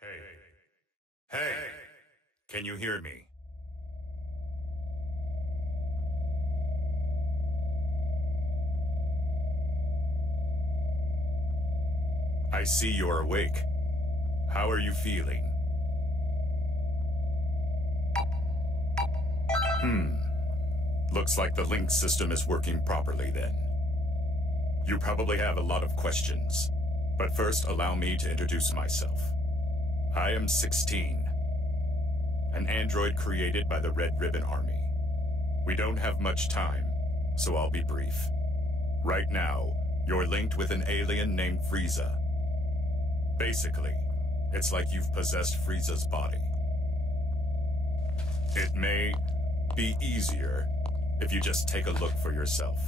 Hey. Hey! Can you hear me? I see you're awake. How are you feeling? Looks like the link system is working properly then. You probably have a lot of questions, but first allow me to introduce myself. I am 16, an android created by the Red Ribbon Army. We don't have much time, so I'll be brief. Right now, you're linked with an alien named FRIEZA. Basically, it's like you've possessed FRIEZA's body. It may be easier if you just take a look for yourself.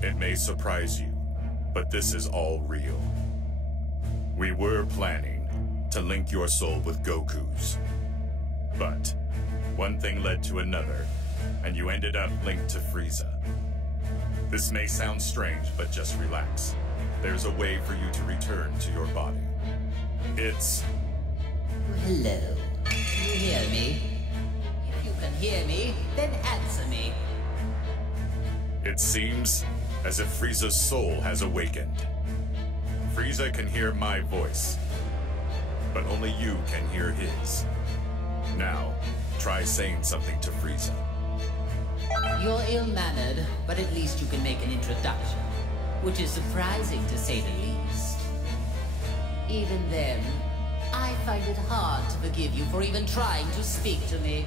It may surprise you, but this is all real. We were planning to link your soul with Goku's. But one thing led to another, and you ended up linked to FRIEZA. This may sound strange, but just relax. There's a way for you to return to your body. It's... Hello. Can you hear me? If you can hear me, then answer me. It seems as if FRIEZA's soul has awakened. FRIEZA can hear my voice, but only you can hear his. Now, try saying something to FRIEZA. You're ill-mannered, but at least you can make an introduction, which is surprising to say the least. Even then, I find it hard to forgive you for even trying to speak to me.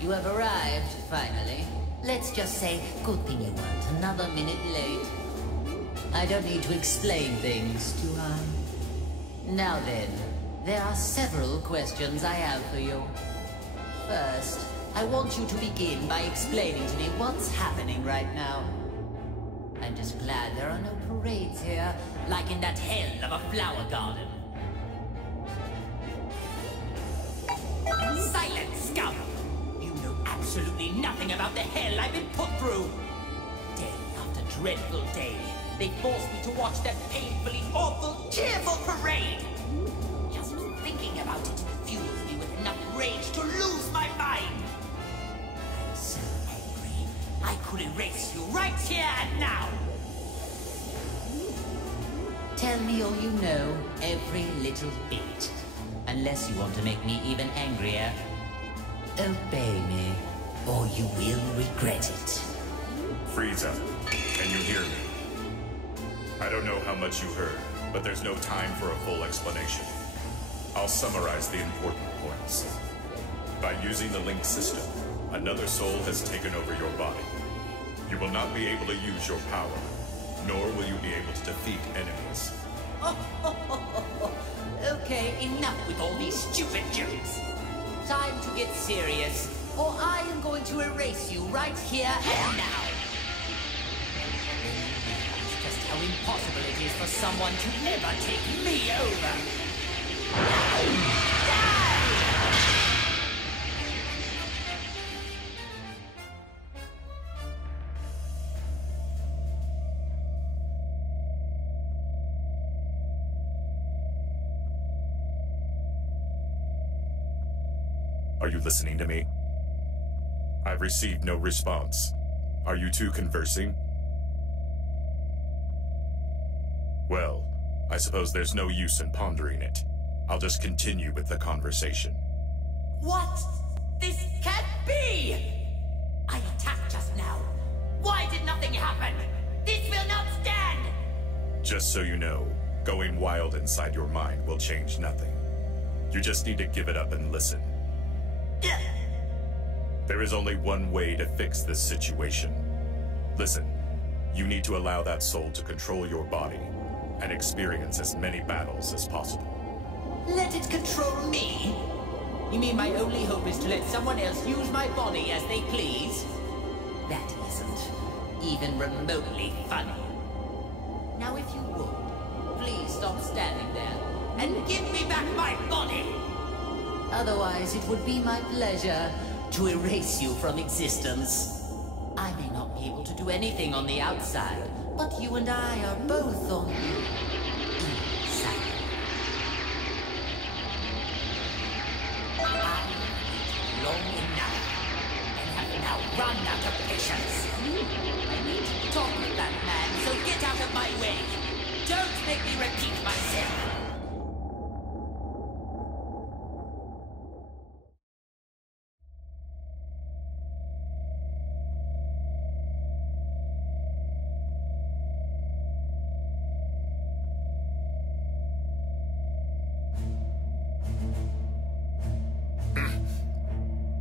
You have arrived, finally. Let's just say, good thing you weren't another minute late. I don't need to explain things, do I? Now then, there are several questions I have for you. First, I want you to begin by explaining to me what's happening right now. I'm just glad there are no parades here, like in that hell of a flower garden. Silence, scum! Absolutely nothing about the hell I've been put through. Day after dreadful day, they forced me to watch that painfully awful, cheerful parade. Just thinking about it fuels me with enough rage to lose my mind. I'm so angry, I could erase you right here and now. Tell me all you know, every little bit. Unless you want to make me even angrier. Obey me, or you will regret it. FRIEZA, can you hear me? I don't know how much you heard, but there's no time for a full explanation. I'll summarize the important points. By using the link system, another soul has taken over your body. You will not be able to use your power, nor will you be able to defeat enemies. Okay, enough with all these stupid jokes. Time to get serious, or I am going to erase you right here and now. It's just how impossible it is for someone to ever take me over. Are you listening to me? I've received no response. Are you two conversing? Well, I suppose there's no use in pondering it. I'll just continue with the conversation. What? This can't be! I attacked just now. Why did nothing happen? This will not stand! Just so you know, going wild inside your mind will change nothing. You just need to give it up and listen. There is only one way to fix this situation. Listen, you need to allow that soul to control your body, and experience as many battles as possible. Let it control me? You mean my only hope is to let someone else use my body as they please? That isn't even remotely funny. Now if you would, please stop standing there and give me back my body! Otherwise, it would be my pleasure to erase you from existence. I may not be able to do anything on the outside, but you and I are both on the inside. I waited long enough and have now run out of patience. I need to talk with that man, so get out of my way. Don't make me repeat myself.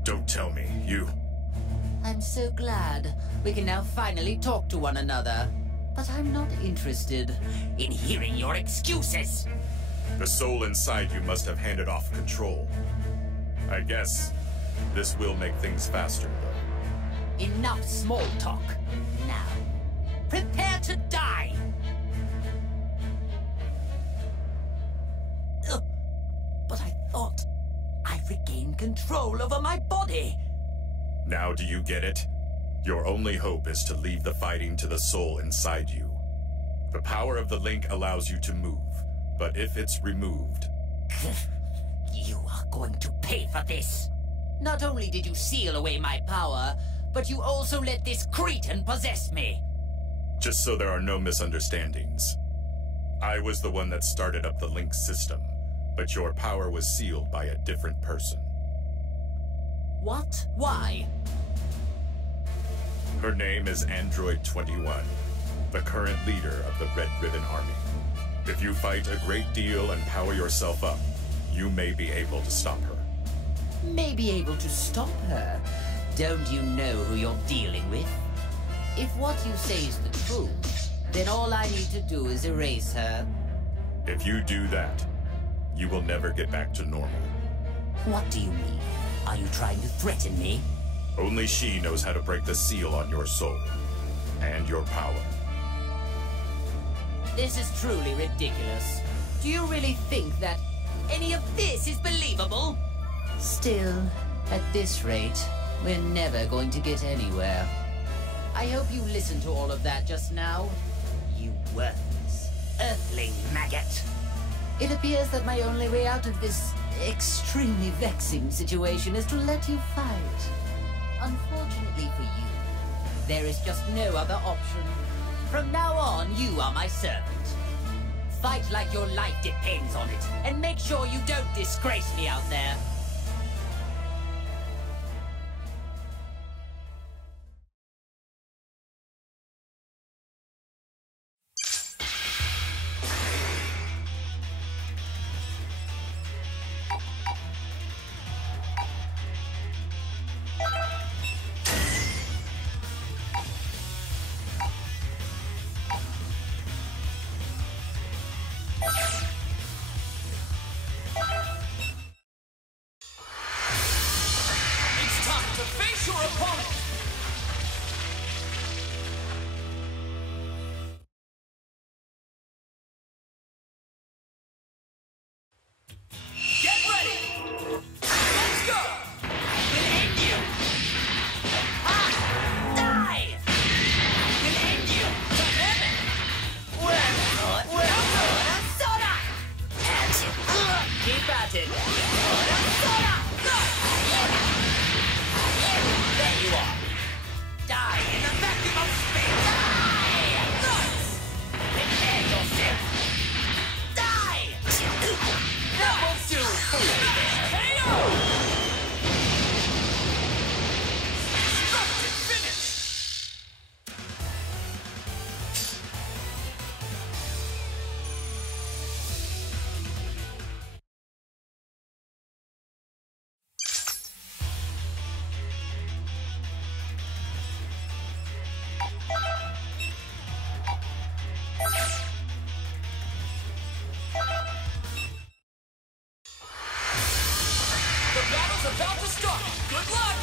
Don't tell me, you... I'm so glad we can now finally talk to one another. But I'm not interested in hearing your excuses. The soul inside you must have handed off control. I guess this will make things faster, though. Enough small talk. Now, prepare to die! But I thought I regained control over my body. Now do you get it? Your only hope is to leave the fighting to the soul inside you. The power of the link allows you to move, but if it's removed... You are going to pay for this. Not only did you seal away my power, but you also let this cretin possess me. Just so there are no misunderstandings. I was the one that started up the link system, but your power was sealed by a different person. What? Why? Her name is Android 21, the current leader of the Red Ribbon Army. If you fight a great deal and power yourself up, you may be able to stop her. May be able to stop her? Don't you know who you're dealing with? If what you say is the truth, then all I need to do is erase her. If you do that, you will never get back to normal. What do you mean? Are you trying to threaten me? Only she knows how to break the seal on your soul and your power. This is truly ridiculous. Do you really think that any of this is believable? Still, at this rate, we're never going to get anywhere. I hope you listened to all of that just now. You worthless, earthling maggot. It appears that my only way out of this extremely vexing situation is to let you fight. Unfortunately for you, there is just no other option. From now on, you are my servant. Fight like your life depends on it, and make sure you don't disgrace me out there. about to start. Good luck!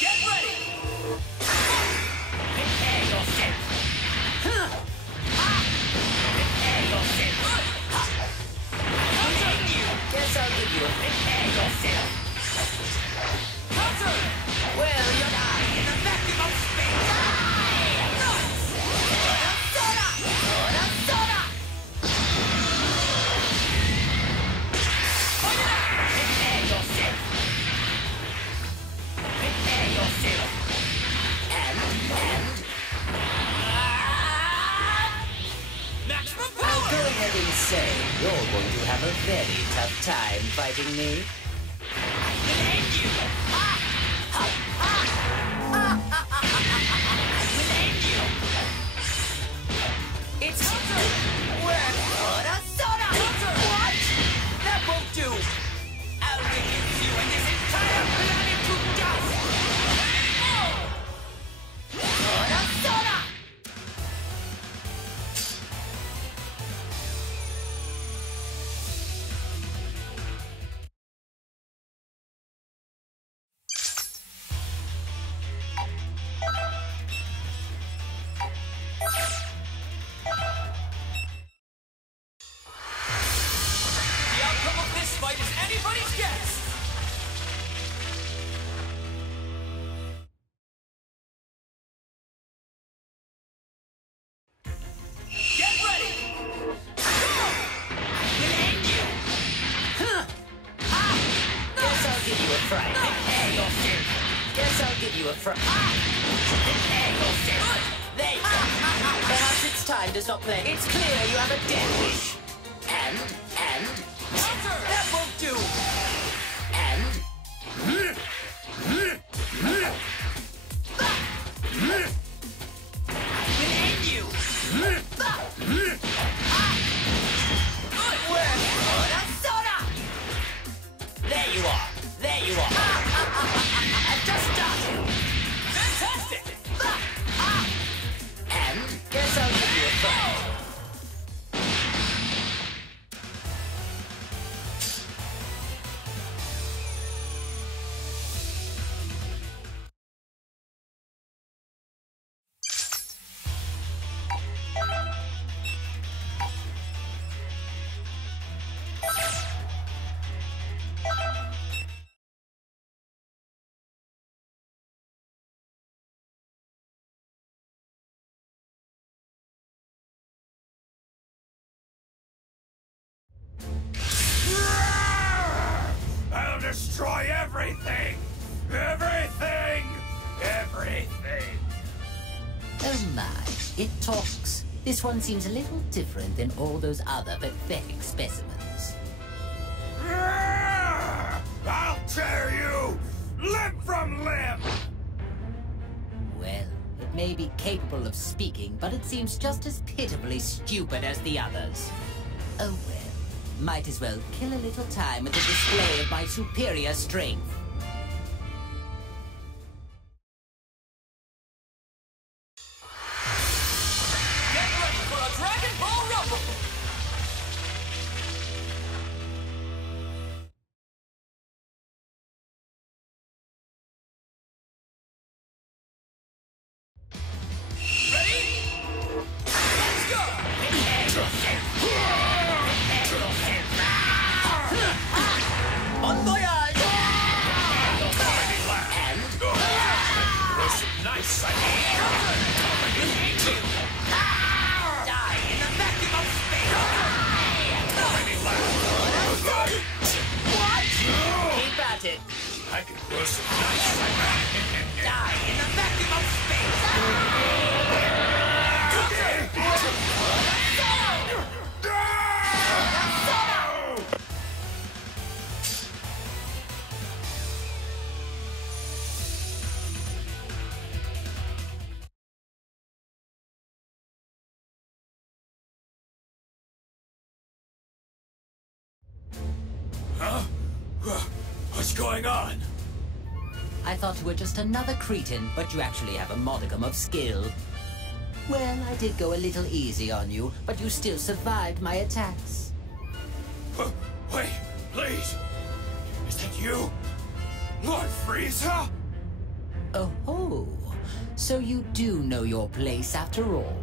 Get ready! Prepare yourself! Prepare yourself! Guess I'll give you a Prepare yourself! Counter! Well, you're Die in the vacuum of space! Soda! Soda! Prepare yourself! Prepare yourself! Maximum I'll power! go ahead and say you're going to have a very tough time fighting me. I will end you! I will end you! It's Counter! Soda! What? That won't do! I'll reduce you and this entire planet to dust! Soda! The outcome of this fight is anybody's guess! Get ready! Go! I will end you! Guess I'll give you a fright. Prepare yourself! Guess I'll give you a fright. Prepare yourself! There you go. Perhaps it's time to stop playing. It's clear you have a death wish. And Counter! That won't do! I will end you! Soda! There you are. There you are. I've just started. Fantastic! And guess I'll give you a fright. I'll destroy everything! Everything! Everything! Oh my, it talks. This one seems a little different than all those other pathetic specimens. I'll tear you limb from limb! Well, it may be capable of speaking, but it seems just as pitifully stupid as the others. Oh well, might as well kill a little time with a display of my superior strength. Get ready for a Dragon Ball Rumble! Ready? Let's go! Prepare yourself! Prepare yourself! Bon voyage! Nice, I Die in the vacuum of space! What? Keep at it. I can grow some nice. Die in the vacuum of space! Huh? What's going on? I thought you were just another cretin, but you actually have a modicum of skill. Well, I did go a little easy on you, but you still survived my attacks. Wait, please. Is that you? Lord FRIEZA? Oh, so you do know your place after all.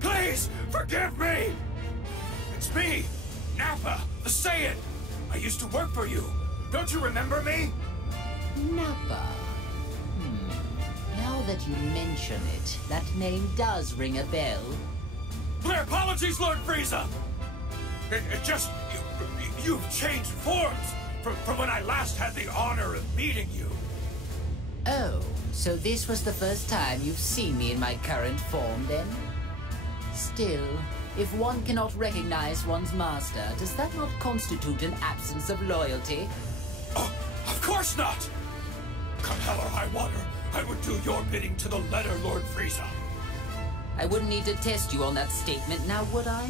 Please, forgive me! It's me, Nappa, the Saiyan. I used to work for you. Don't you remember me? Nappa. Now that you mention it, that name does ring a bell. My apologies, Lord FRIEZA! It just... You've changed forms from when I last had the honor of meeting you. Oh, so this was the first time you've seen me in my current form, then? Still, if one cannot recognize one's master, does that not constitute an absence of loyalty? Oh, of course not! Come hell or high water, I would do your bidding to the letter, Lord FRIEZA. I wouldn't need to test you on that statement now, would I?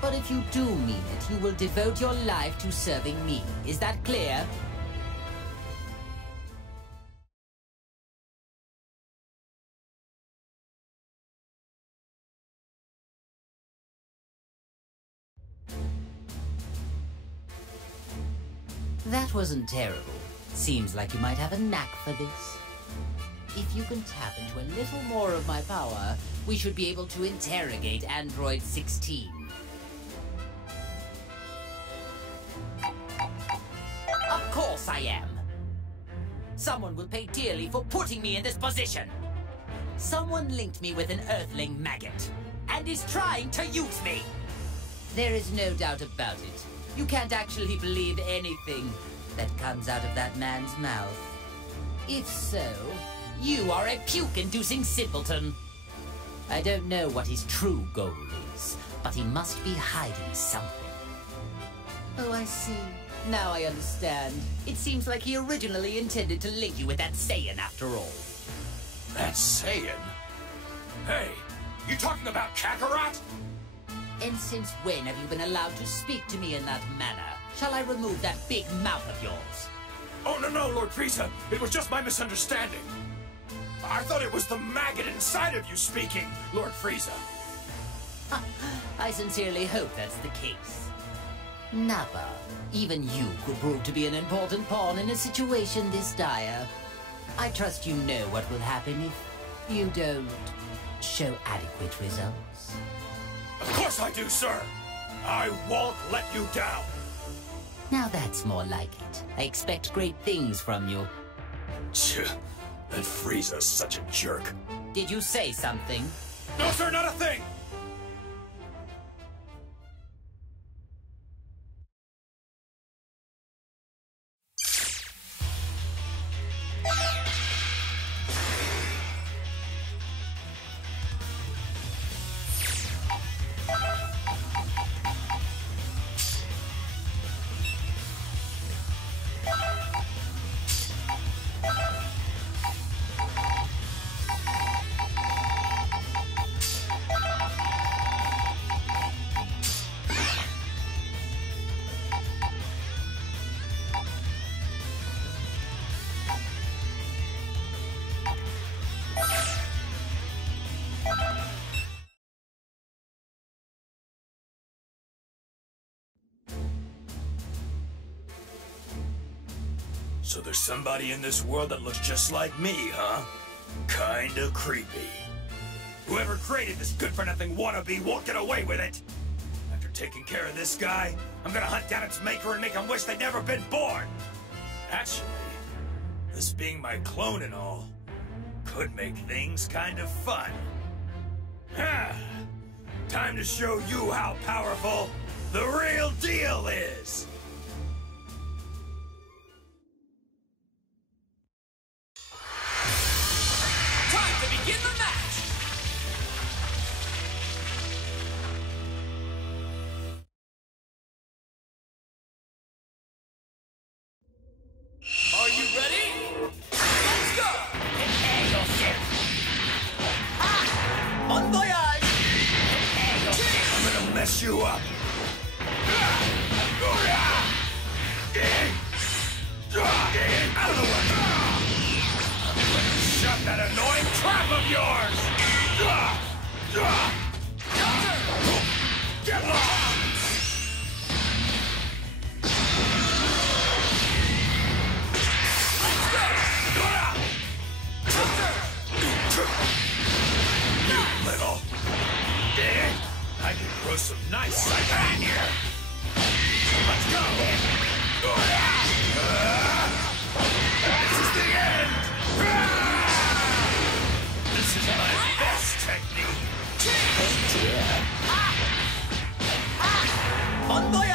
But if you do mean it, you will devote your life to serving me. Is that clear? That wasn't terrible. Seems like you might have a knack for this. If you can tap into a little more of my power, we should be able to interrogate Android 16. Of course I am! Someone will pay dearly for putting me in this position! Someone linked me with an Earthling maggot, and is trying to use me! There is no doubt about it. You can't actually believe anything that comes out of that man's mouth. If so, you are a puke-inducing simpleton. I don't know what his true goal is, but he must be hiding something. Oh, I see. Now I understand. It seems like he originally intended to link you with that Saiyan after all. That Saiyan? Hey, you talking about Kakarot? And since when have you been allowed to speak to me in that manner? Shall I remove that big mouth of yours? Oh, no, Lord FRIEZA. It was just my misunderstanding. I thought it was the maggot inside of you speaking, Lord FRIEZA. I sincerely hope that's the case. Nappa, even you could prove to be an important pawn in a situation this dire. I trust you know what will happen if you don't show adequate results. Of course I do, sir! I won't let you down! Now that's more like it. I expect great things from you. That FRIEZA's such a jerk. Did you say something? No, sir, not a thing! So there's somebody in this world that looks just like me, huh? Kinda creepy. Whoever created this good-for-nothing wannabe won't get away with it! After taking care of this guy, I'm gonna hunt down its maker and make him wish they'd never been born! Actually, this being my clone and all, could make things kind of fun. Time to show you how powerful the real deal is! Begin the match! Are you ready? Let's go! Prepare yourself! Bon voyage! Prepare yourself! I'm gonna mess you up! Out of the way! Shut that annoying trap of yours! Get lost! You little dick! I can grow some nice cyber in here! Let's go! This is the end! This is my best technique! Oh dear! Bon voyage!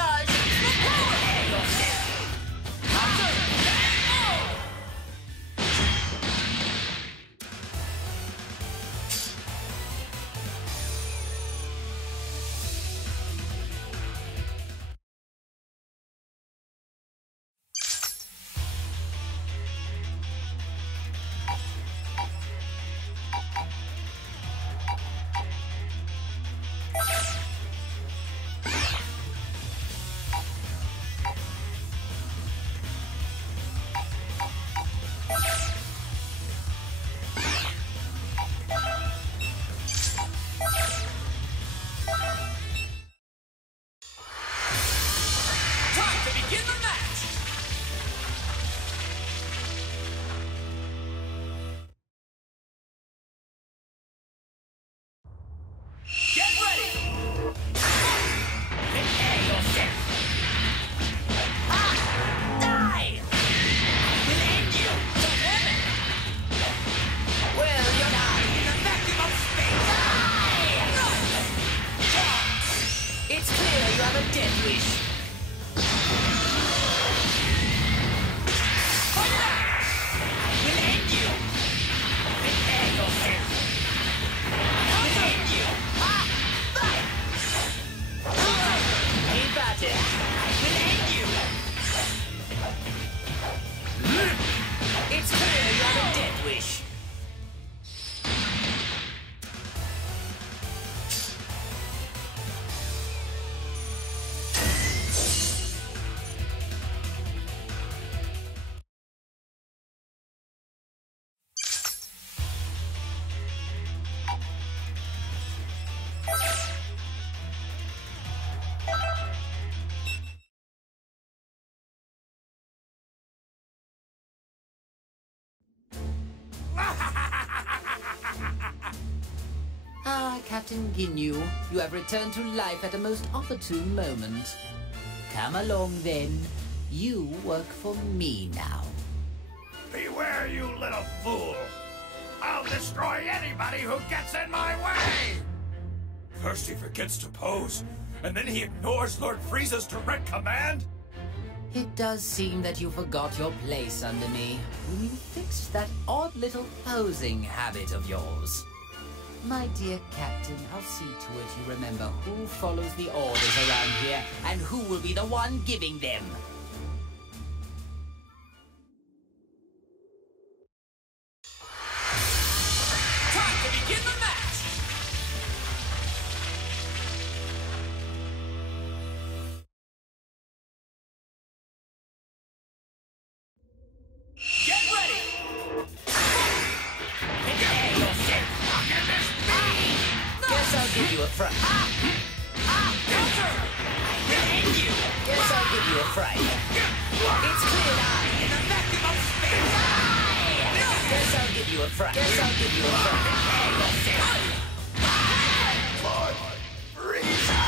Ah, Captain Ginyu, you have returned to life at a most opportune moment. Come along, then. You work for me now. Beware, you little fool! I'll destroy anybody who gets in my way! First he forgets to pose, and then he ignores Lord FRIEZA's direct command? It does seem that you forgot your place under me when you fixed that odd little posing habit of yours. My dear Captain, I'll see to it you remember who follows the orders around here and who will be the one giving them. Time to begin the match! Get ready! Guess I'll give you a fright. Guess I'll give you a fright. It's clear now. In the vacuum of space! Guess I'll give you a fright. Guess I'll give you a fright. Lord FRIEZA!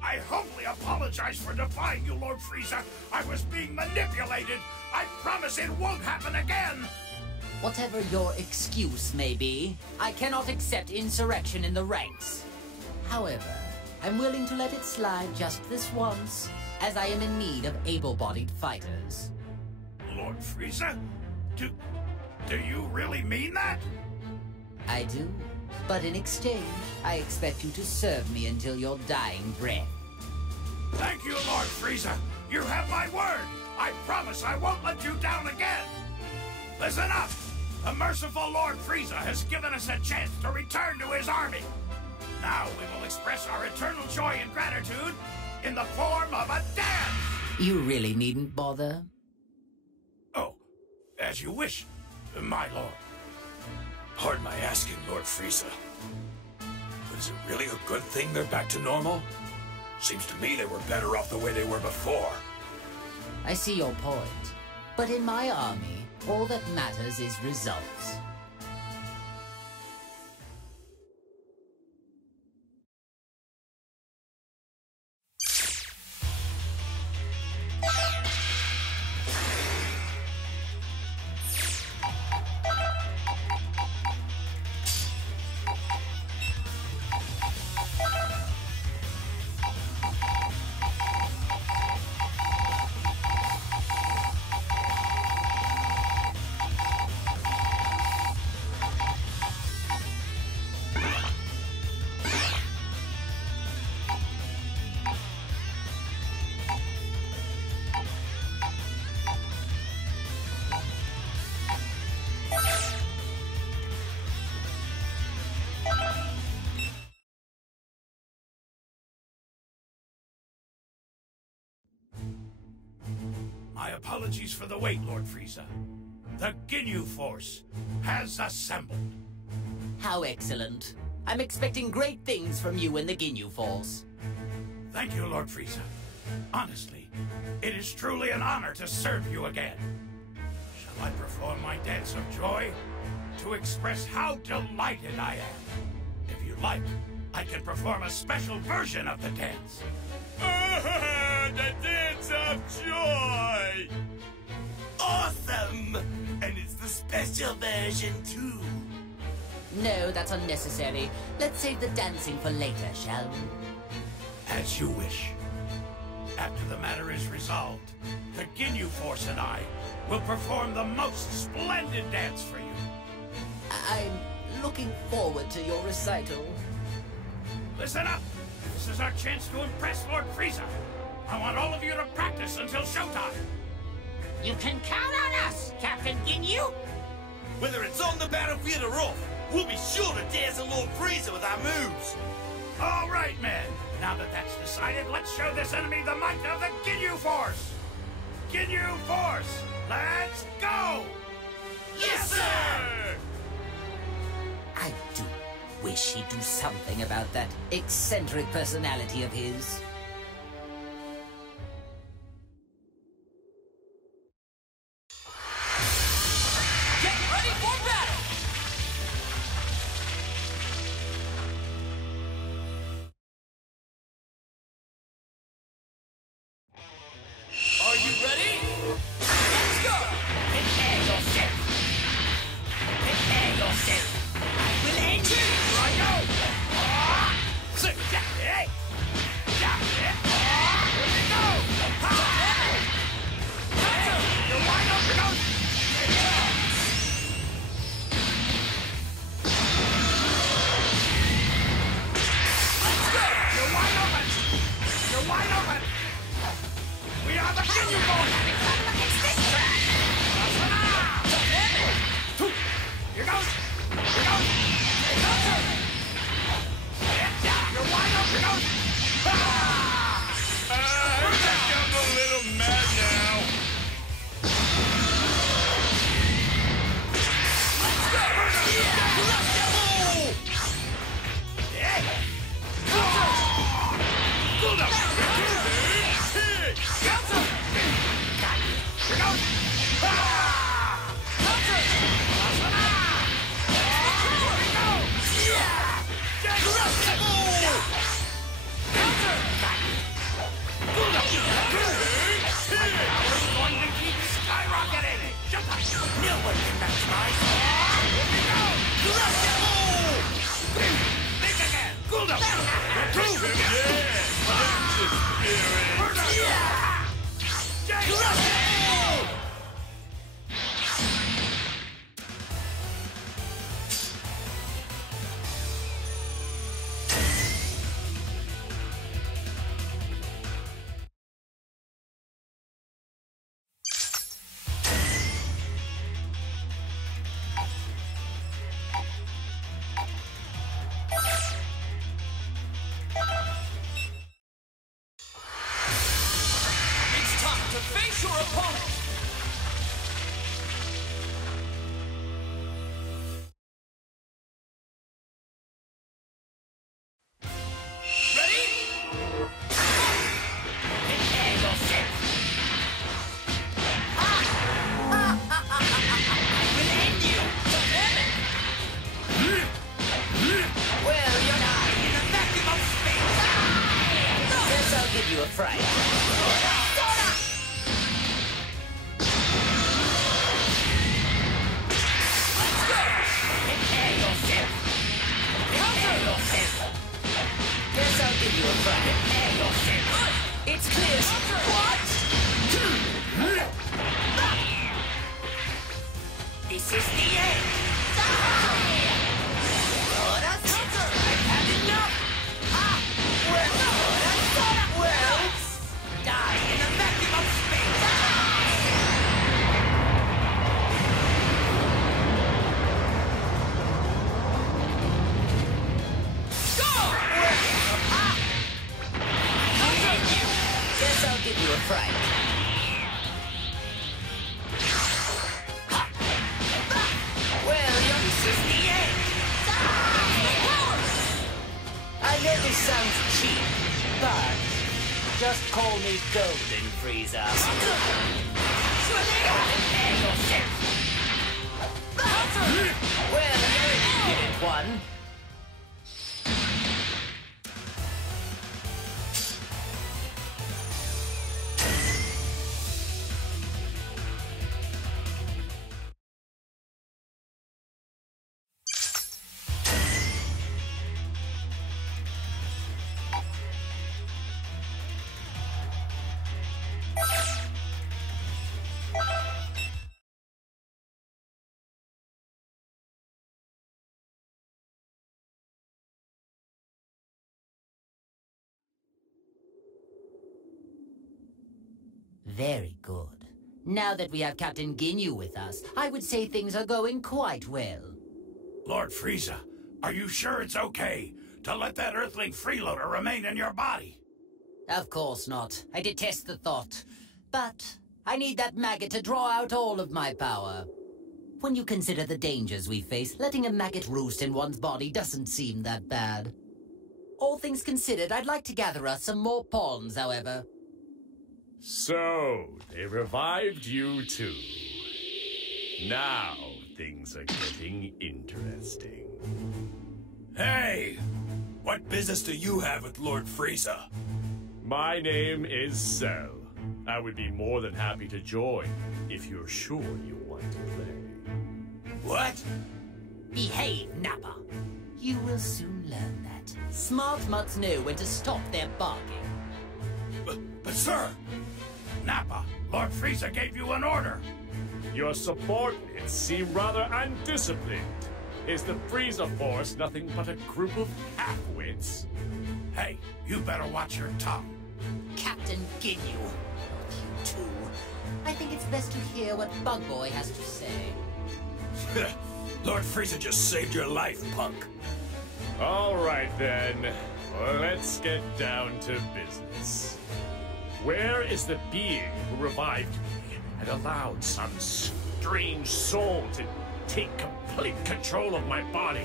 I humbly apologize for defying you, Lord FRIEZA. I was being manipulated. I promise it won't happen again. Whatever your excuse may be, I cannot accept insurrection in the ranks. However, I'm willing to let it slide just this once, as I am in need of able-bodied fighters. Lord FRIEZA? Do you really mean that? I do. But in exchange, I expect you to serve me until your dying breath. Thank you, Lord FRIEZA. You have my word. I promise I won't let you down again. Listen up. The merciful Lord FRIEZA has given us a chance to return to his army. Now we will express our eternal joy and gratitude in the form of a dance! You really needn't bother. Oh, as you wish, my lord. Pardon my asking, Lord FRIEZA. But is it really a good thing they're back to normal? Seems to me they were better off the way they were before. I see your point. But in my army, all that matters is results. My apologies for the wait, Lord FRIEZA. The Ginyu Force has assembled. How excellent. I'm expecting great things from you and the Ginyu Force. Thank you, Lord FRIEZA. Honestly, it is truly an honor to serve you again. Shall I perform my dance of joy to express how delighted I am? If you like, I can perform a special version of the dance. The dance of joy! Awesome! And it's the special version, too. No, that's unnecessary. Let's save the dancing for later, shall we? As you wish. After the matter is resolved, the Ginyu Force and I will perform the most splendid dance for you. I'm looking forward to your recital. Listen up! This is our chance to impress Lord FRIEZA. I want all of you to practice until showtime. You can count on us, Captain Ginyu! Whether it's on the battlefield or off, we'll be sure to dance on Lord FRIEZA with our moves. All right, men. Now that that's decided, let's show this enemy the might of the Ginyu Force. Ginyu Force, let's go! Yes, sir! I do wish he'd do something about that eccentric personality of his. Get ready for battle! Are you ready? Let's go! Prepare yourself! Prepare yourself! I will end you! Here I go! Here we go! You're wide open! Let's go! You're wide open! You're wide open! We are the Ginyu Force! Here goes! Here goes! You're wide open! Here goes! I think I'm a little mad now. No one can match my power! Here we go! Think again! Cool down! Prove it! Just call me Golden Frieza. Prepare yourself. Well, you're an impudent one. Very good. Now that we have Captain Ginyu with us, I would say things are going quite well. Lord Frieza, are you sure it's okay to let that Earthling freeloader remain in your body? Of course not. I detest the thought. But I need that maggot to draw out all of my power. When you consider the dangers we face, letting a maggot roost in one's body doesn't seem that bad. All things considered, I'd like to gather us some more pawns, however. So, they revived you too. Now, things are getting interesting. Hey! What business do you have with Lord Frieza? My name is Cell. I would be more than happy to join, if you're sure you want to play. What? Behave, Nappa. You will soon learn that. Smart mutts know when to stop their barking. But sir! Nappa, Lord Frieza gave you an order! Your subordinates seem rather undisciplined. Is the Frieza Force nothing but a group of half-wits? Hey, you better watch your tongue. Captain Ginyu. Not you too. I think it's best to hear what Bug Boy has to say. Lord Frieza just saved your life, punk. All right then, let's get down to business. Where is the being who revived me and allowed some strange soul to take complete control of my body?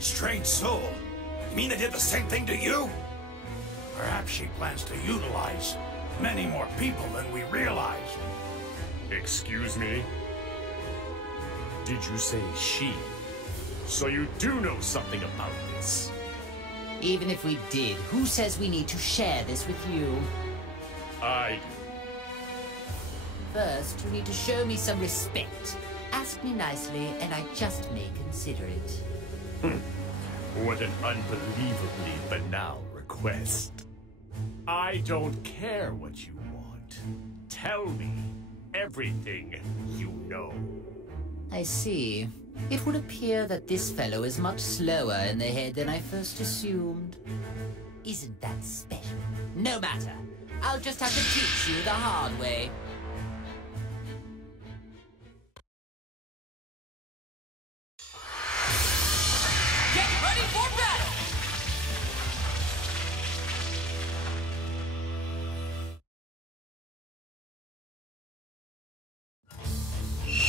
Strange soul? You mean they did the same thing to you? Perhaps she plans to utilize many more people than we realize. Excuse me? Did you say she? So you do know something about this? Even if we did, who says we need to share this with you? I do. First, you need to show me some respect. Ask me nicely, and I just may consider it. What an unbelievably banal request. I don't care what you want. Tell me everything you know. I see. It would appear that this fellow is much slower in the head than I first assumed. Isn't that special? No matter. I'll just have to teach you the hard way. Get ready for battle!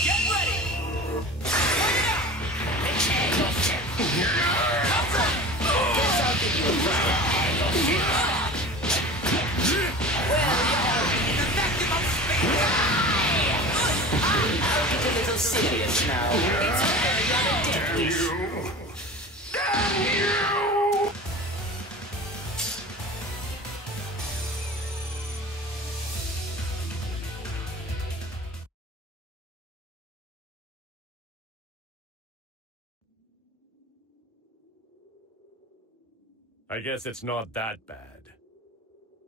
Get ready! Bring it out! Prepare yourself! Guess I'll give you a try. Well, you're in the vacuum of space! I'll get a little serious now. It's a very undead wish. Damn you! I guess it's not that bad.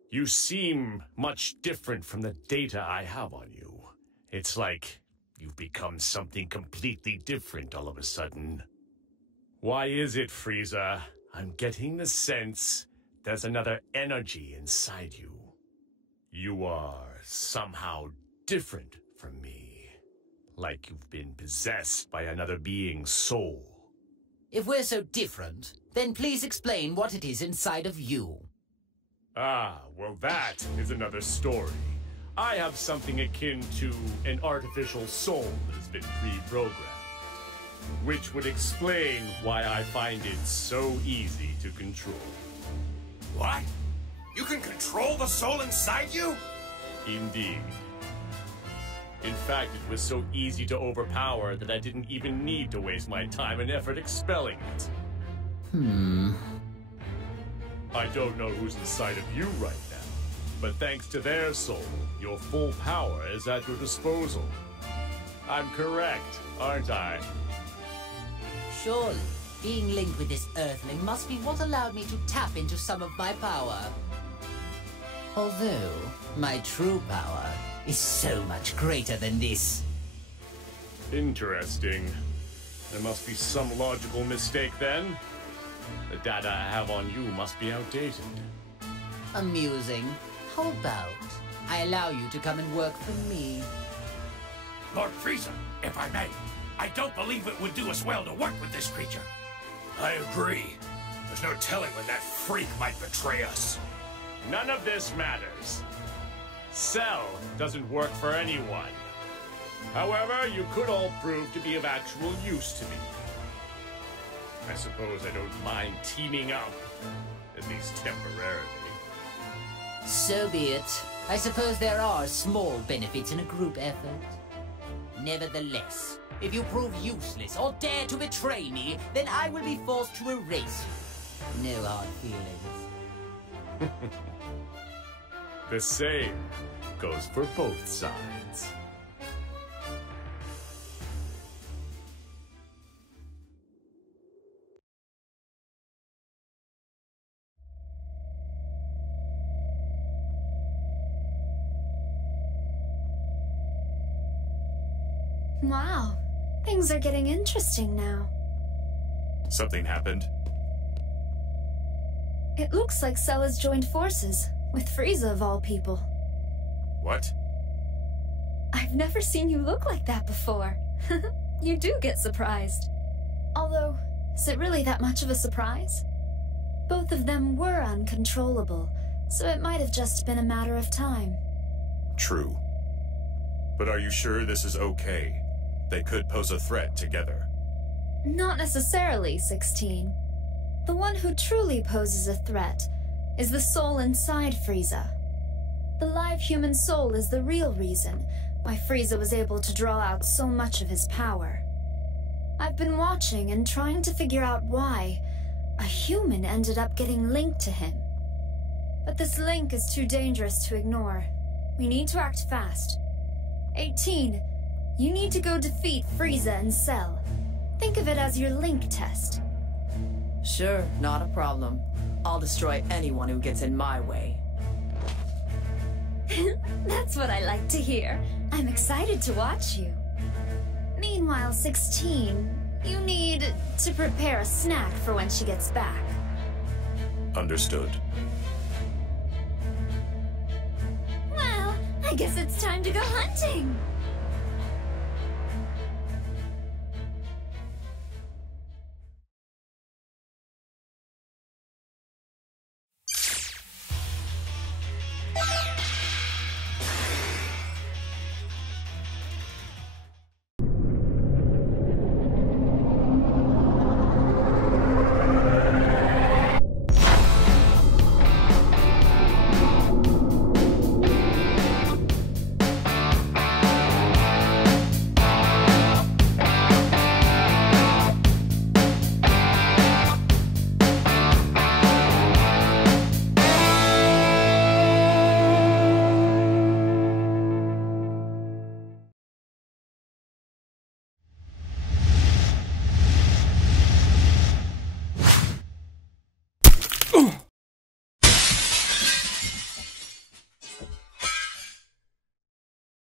You seem much different from the data I have on you. It's like you've become something completely different all of a sudden. Why is it, Frieza? I'm getting the sense there's another energy inside you. You are somehow different from me. Like you've been possessed by another being's soul. If we're so different, then please explain what it is inside of you. Ah, well that is another story. I have something akin to an artificial soul that has been pre-programmed. Which would explain why I find it so easy to control. What? You can control the soul inside you? Indeed. In fact, it was so easy to overpower that I didn't even need to waste my time and effort expelling it. I don't know who's inside of you right now, but thanks to their soul, your full power is at your disposal. I'm correct, aren't I? Surely, being linked with this Earthling must be what allowed me to tap into some of my power. Although, my true power is so much greater than this. Interesting. There must be some logical mistake then. The data I have on you must be outdated. Amusing. How about I allow you to come and work for me? Lord FRIEZA, if I may, I don't believe it would do us well to work with this creature. I agree. There's no telling when that freak might betray us. None of this matters. Cell doesn't work for anyone. However, you could all prove to be of actual use to me. I suppose I don't mind teaming up, at least temporarily. So be it. I suppose there are small benefits in a group effort. Nevertheless, if you prove useless or dare to betray me, then I will be forced to erase you. No hard feelings. The same goes for both sides. Wow, things are getting interesting now. Something happened? It looks like Cell has joined forces, with FRIEZA of all people. What? I've never seen you look like that before. You do get surprised. Although, is it really that much of a surprise? Both of them were uncontrollable, so it might have just been a matter of time. True. But are you sure this is okay? They could pose a threat together. Not necessarily, 16. The one who truly poses a threat is the soul inside FRIEZA. The live human soul is the real reason why FRIEZA was able to draw out so much of his power. I've been watching and trying to figure out why a human ended up getting linked to him. But this link is too dangerous to ignore. We need to act fast. 18, you need to go defeat FRIEZA and Cell. Think of it as your link test. Sure, not a problem. I'll destroy anyone who gets in my way. That's what I like to hear. I'm excited to watch you. Meanwhile, 16, you need to prepare a snack for when she gets back. Understood. Well, I guess it's time to go hunting.